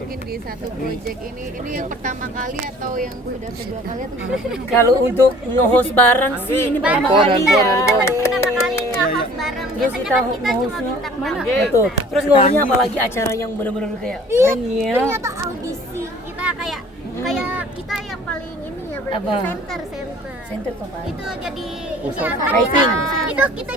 mungkin di satu project ini yang pertama kali atau yang sudah kedua kali atau gimana? Kalau untuk nge-host bareng sih ini pertama kali ya. Pertama kali nge-host bareng. Terus Biasanya kita kan kita cuma nge-hostnya bintang mana? tamu. Betul. Terus nge-hostnya apalagi acara yang benar-benar kayak keren ya. Ternyata audisi kita kayak kita yang paling ini ya berarti Apa? center. Center tuh apa? Itu jadi ini Pusat ya, kan rating. itu kita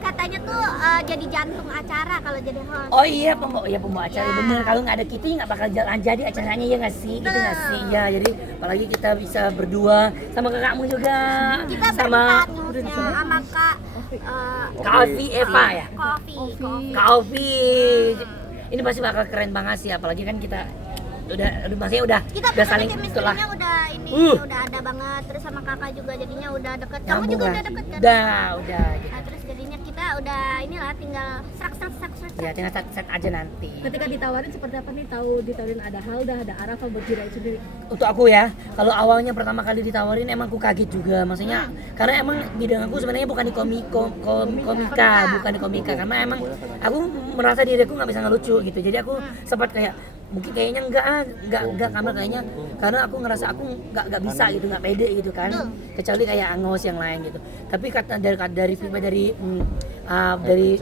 katanya tuh jadi jantung acara kalau jadi host. Oh iya pembawa acara Ya. bener. Kalau nggak ada kita nggak bakal jalan jadi acaranya ya nggak sih? Gitu nggak sih? Ya jadi apalagi kita bisa berdua sama kakakmu juga, Kita sama berempat sama Kak Kak Ovi Eva ya. Coffee. Kak Ovi. Ini pasti bakal keren banget sih, apalagi kan kita maksudnya udah Kita saling itulah. chemistry-nya udah ini udah ada banget, terus sama kakak juga jadinya udah deket. Kamu Nyambung juga kan? udah deket kan? Udah gitu. Nah, terus jadinya kita udah inilah tinggal serak. Ya tinggal set aja nanti. Ketika ditawarin seperti apa nih? Ditawarin ada Halda, ada Arafa buat Jirai sendiri. Untuk aku ya, kalau awalnya pertama kali ditawarin emang aku kaget juga, maksudnya karena emang bidang aku sebenarnya bukan di komika, bukan di komika, karena emang aku merasa diriku nggak bisa ngelucu gitu, jadi aku sempat kayak mungkin kayaknya enggak karena aku ngerasa aku nggak bisa gitu, nggak pede gitu kan, kecuali kayak Angos yang lain gitu. Tapi kata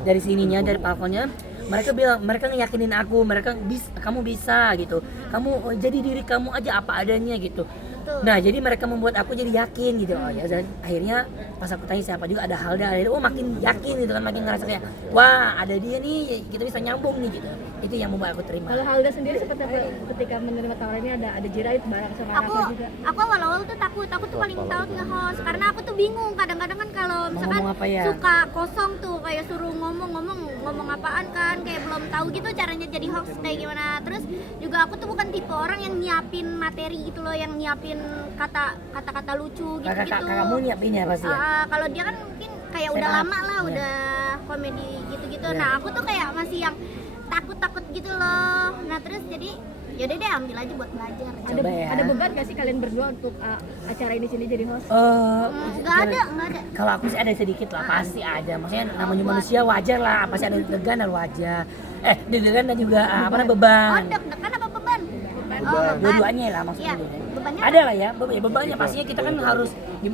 dari sininya, dari Falconnya, mereka bilang, mereka ngeyakinin aku, kamu bisa gitu, kamu jadi diri kamu aja apa adanya gitu. Nah jadi mereka membuat aku jadi yakin gitu. Oh ya, dan akhirnya pas aku tanya siapa juga ada Halda, akhirnya makin yakin gitu kan, makin ngerasa kayak wah ada dia nih, kita bisa nyambung nih gitu. Itu yang membuat aku terima. Kalau Halda sendiri seperti apa ketika menerima tawaran ini? Ada Jirai bareng sama Arafa juga. Aku awal-awal tuh takut paling takut nge-host karena aku tuh bingung kadang-kadang kan kalau misalkan ngomong apa ya? suka kosong tuh kayak suruh ngomong apaan kan, kayak belum tahu gitu caranya jadi host kayak gimana. Terus juga aku tuh bukan tipe orang yang nyiapin materi gitu loh, yang nyiapin kata-kata lucu gitu-gitu. Kamu nyiapin ya pasti ya? Kalau dia kan mungkin kayak udah lama lah, udah komedi gitu-gitu. Nah aku tuh kayak masih yang takut gitu loh. Nah terus jadi yaudah deh ambil aja buat belajar. Coba ya. Ada beban gak sih kalian berdua untuk acara ini sini jadi host? Nggak ada. Kalau aku sih ada sedikit lah, pasti ada. Maksudnya namanya manusia wajar lah, pasti ada deg-degan dan wajar. Deg-degan dan juga beban. Deg-degan apa beban? Dua-duanya lah maksudnya. Iya, bebannya Ada lah ya, bebannya pastinya kita kan harus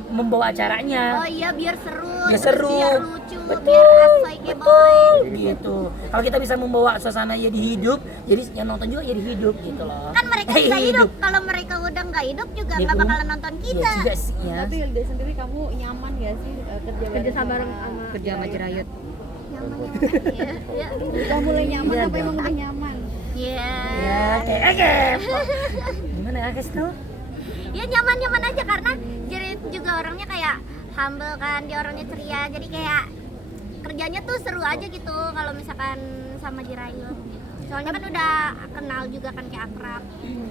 membawa acaranya. Oh iya, biar seru, Biar terus seru. biar lucu, biar asoy kayak boy. Gitu. Kalau kita bisa membawa suasana jadi hidup, jadi yang nonton juga jadi hidup gitu loh. Kan mereka bisa hidup, kalau mereka udah nggak hidup juga nggak bakalan nonton kita. Iya juga sih ya. Tapi Hilda sendiri kamu nyaman gak sih kerja sama bareng sama Jirayut? Nyaman ya. Udah mulai nyaman apa emang udah nyaman? Iya. Oke. Gimana ya guys tuh? Ya nyaman aja karena Jirait juga orangnya kayak humble kan, dia orangnya ceria, jadi kayak kerjanya tuh seru aja gitu kalau misalkan sama Jirayut. Soalnya kan udah kenal juga kan, kayak akrab.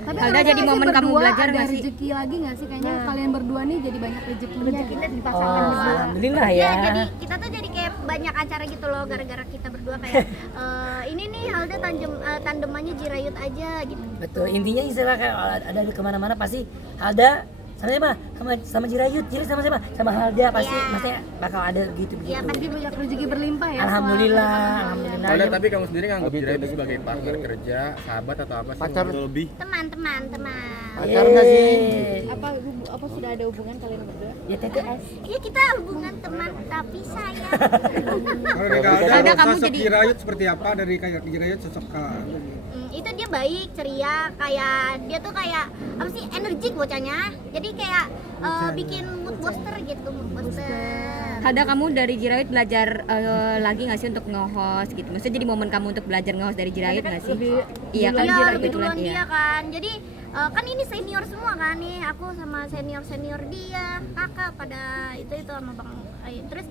Tapi Halda jadi momen kamu belajar ada nggak sih? rezeki lagi nggak sih? Kayaknya kalian berdua nih jadi banyak rezekinya dipasangkan Oh, juga. alhamdulillah ya. Ya, jadi kita tuh jadi kayak banyak acara gitu loh gara-gara kita berdua kayak ini nih Halda tandemannya Jirayut aja gitu. Betul, intinya istilah kayak ada di kemana-mana pasti Halda sama Jirayut, jadi sama Halda pasti, Iya. maksudnya bakal ada gitu. Iya, pasti Banyak rezeki berlimpah ya. Alhamdulillah. Halda, tapi kamu sendiri nganggap Jirai itu sebagai partner kerja, sahabat atau apa sih? Pacar. Atau lebih? teman. Pacar nggak sih? Apa sudah ada hubungan kalian berdua? Ya TTS. Iya, kita hubungan teman tapi sayang. Kalau dari Halda, Halda, kamu sosok jadi- Jirayut seperti apa dari kayak Jirayut sosok Itu dia baik, ceria, kayak dia tuh kayak apa sih, energik bocahnya. Jadi kayak bikin mood booster gitu, mood booster. Halda, kamu dari Jirayut belajar lagi nggak sih untuk nge-host gitu? Maksudnya jadi momen kamu untuk belajar nge-host dari Jirayut nggak sih? Iya kan, Iya, Jirayut lebih kebetulan duluan iya. dia kan. Jadi kan ini senior semua kan nih, aku sama senior dia, kakak pada itu sama Bang Ayu. Terus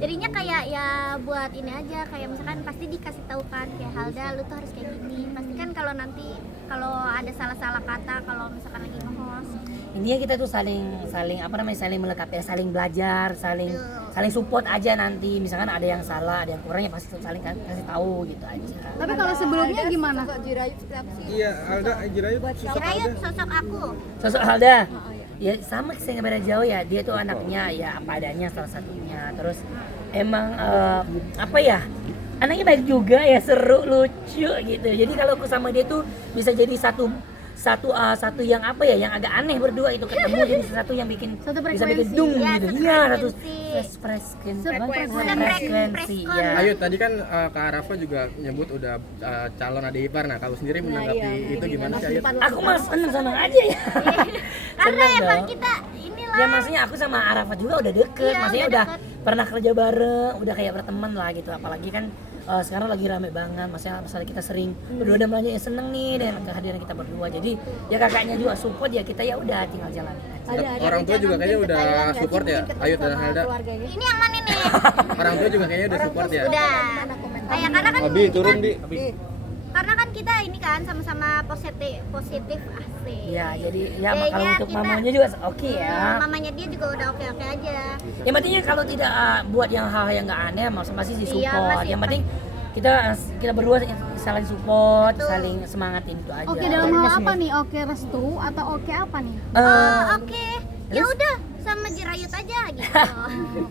jadinya kayak ya buat ini aja, kayak misalkan pasti dikasih tahu kan kayak Halda lu tuh harus kayak gini. Pasti kan kalau nanti kalau ada salah-salah kata kalau misalkan lagi nge-host. Intinya kita tuh saling melengkapi, saling belajar, saling support aja nanti. Misalkan ada yang salah, ada yang kurang, ya pasti saling kasih tahu gitu aja. Tapi kalau sebelumnya gimana? Iya, Halda Jirayut sosok Jirayut Halda. sosok aku. Sosok Halda, ya sama sih, nggak beda jauh ya. Dia tuh anaknya ya apa adanya salah satunya. Terus emang apa ya? anaknya baik juga ya, seru, lucu gitu. Jadi kalau aku sama dia tuh bisa jadi satu yang apa ya, yang agak aneh berdua itu ketemu jadi sesuatu yang bikin Satu bisa bikin frekuensi. dung Ya, gitu. satu Iya, satu frekuensi. frekuensi. Ya. Ayo tadi kan Kak Arafa juga nyebut udah calon adik ipar. Nah, kamu sendiri menanggapi itu gimana sih, Ayu? Aku mah seneng aja ya. Karena Seneng emang dong. kita inilah. Ya maksudnya aku sama Arafat juga udah deket, Iya, maksudnya udah udah deket. pernah kerja bareng, udah kayak berteman lah gitu. Apalagi kan sekarang lagi rame banget, maksudnya kita sering berdua dan belanja ya seneng nih dengan kehadiran kita berdua. Jadi ya kakaknya juga support ya, kita ya udah tinggal jalan aja. Orang tua juga kayaknya udah support ya, Ayu dan Helda. Ini yang mana nih? Orang tua juga kayaknya udah support ya. Udah. Kayak karena kan Abi turun kita, Bi. karena kan kita ini kan sama-sama positif asik. Ya jadi ya Kayaknya kalau untuk kita- mamanya juga oke ya. Mamanya dia juga udah oke-oke aja. Yang pentingnya kalau tidak buat yang hal-hal yang nggak aneh, masih di Iya, support. masih Yang penting kita berdua saling support, saling semangatin itu aja. Oke, dalam hal apa nih? Oke restu atau oke apa nih? Oke. Ya udah sama Jirayut aja gitu.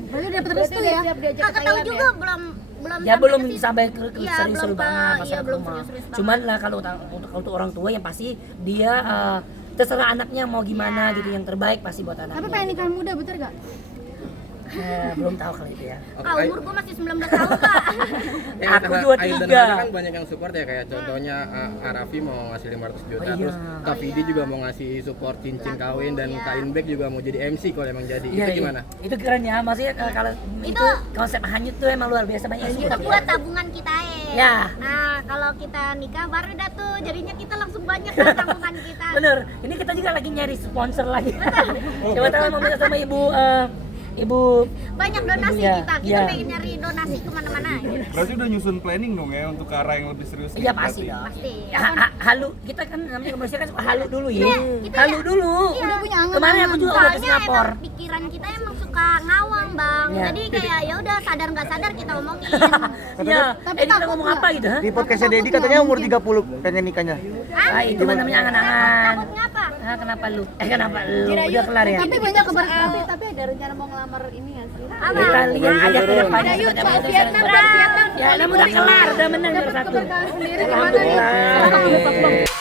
Berarti udah dapet restu ya? Kakak tahu juga belum Ya belum ke situ. sampai ke Iya, serius-serius belum banget Pak. pas Iya, anak belum rumah. serius-serius banget. Cuman lah kalau untuk orang tua yang pasti dia terserah anaknya mau gimana Iya. gitu, yang terbaik pasti buat Tapi anaknya. pengen nikah muda, betul gak? Belum tahu kalau itu ya. Umur gua masih 19 tahun, Kak. Aku masalah 23. Ayu dan Helda kan banyak yang support ya, kayak contohnya Arafi mau ngasih 500 juta, Oh, iya. terus Kak Vidi juga mau ngasih support cincin kawin, dan Kak Inbek juga mau jadi MC kalau emang jadi. Iya, Itu gimana? Itu keren ya, maksudnya kalau itu konsep hanyut tuh emang luar biasa banyak yang Itu support buat ya. tabungan kita Ya. Nah, kalau kita nikah baru dah tuh jadinya kita langsung banyak kan tabungan kita. Bener, ini kita juga lagi nyari sponsor lagi. Coba tahu mau minta sama ibu Banyak donasi Iya, kita iya. pengen nyari donasi kemana-mana. Berarti udah nyusun planning dong ya untuk ke arah yang lebih serius. Iya pasti dong. Pasti. Ya, halu kita kan namanya manusia kan suka halu dulu ya. kita Halu ya. dulu. Udah punya angan-angan. Kemarin aku juga udah ke Soalnya Singapura. emang pikiran kita emang suka ngawang, Bang. Iya. Jadi kayak ya udah sadar nggak sadar kita omongin. Iya. Tapi Kita takut ngomong nggak? apa gitu? Di podcastnya Dedi katanya umur 30 pengen nikahnya. Ah, itu kan namanya angan-angan. Takut ngapa? Ah, kenapa lu? Kenapa lu? Udah kelar ya? Tapi banyak tapi ada rencana mau ngelamar ini gak sih? Apa? Kita lihat aja ke depannya. Yuk, seperti apa. Vietnam. Ya, namun udah kelar, udah menang juara satu. Keberkahan sendiri gimana nih? Alhamdulillah.